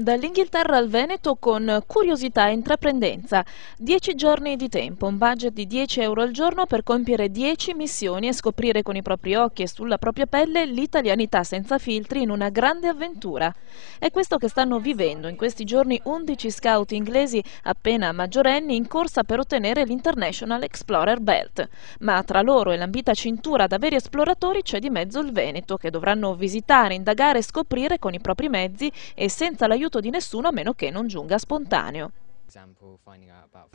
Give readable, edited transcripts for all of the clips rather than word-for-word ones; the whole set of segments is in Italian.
Dall'Inghilterra al Veneto con curiosità e intraprendenza. 10 giorni di tempo, un budget di 10 euro al giorno per compiere 10 missioni e scoprire con i propri occhi e sulla propria pelle l'italianità senza filtri in una grande avventura. È questo che stanno vivendo in questi giorni 11 scout inglesi appena maggiorenni in corsa per ottenere l'International Explorer Belt. Ma tra loro e l'ambita cintura da veri esploratori c'è di mezzo il Veneto, che dovranno visitare, indagare e scoprire con i propri mezzi e senza l'aiuto di nessuno a meno che non giunga spontaneo.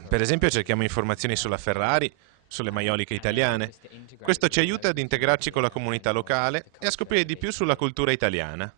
Per esempio cerchiamo informazioni sulla Ferrari, sulle maioliche italiane. Questo ci aiuta ad integrarci con la comunità locale e a scoprire di più sulla cultura italiana.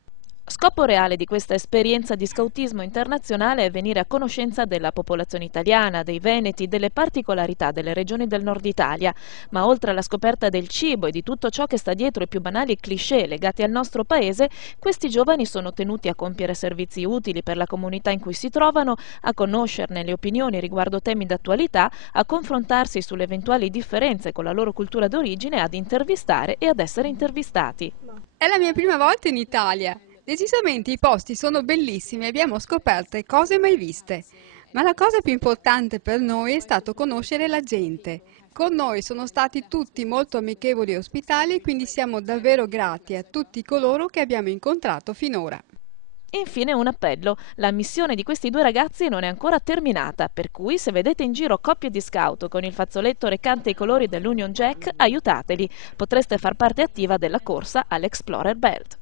Scopo reale di questa esperienza di scautismo internazionale è venire a conoscenza della popolazione italiana, dei veneti, delle particolarità delle regioni del nord Italia, ma oltre alla scoperta del cibo e di tutto ciò che sta dietro i più banali cliché legati al nostro paese, questi giovani sono tenuti a compiere servizi utili per la comunità in cui si trovano, a conoscerne le opinioni riguardo temi d'attualità, a confrontarsi sulle eventuali differenze con la loro cultura d'origine, ad intervistare e ad essere intervistati. È la mia prima volta in Italia. Decisamente i posti sono bellissimi e abbiamo scoperto cose mai viste. Ma la cosa più importante per noi è stato conoscere la gente. Con noi sono stati tutti molto amichevoli e ospitali e quindi siamo davvero grati a tutti coloro che abbiamo incontrato finora. Infine un appello, la missione di questi due ragazzi non è ancora terminata, per cui se vedete in giro coppie di scout con il fazzoletto recante i colori dell'Union Jack, aiutateli, potreste far parte attiva della corsa all'Explorer Belt.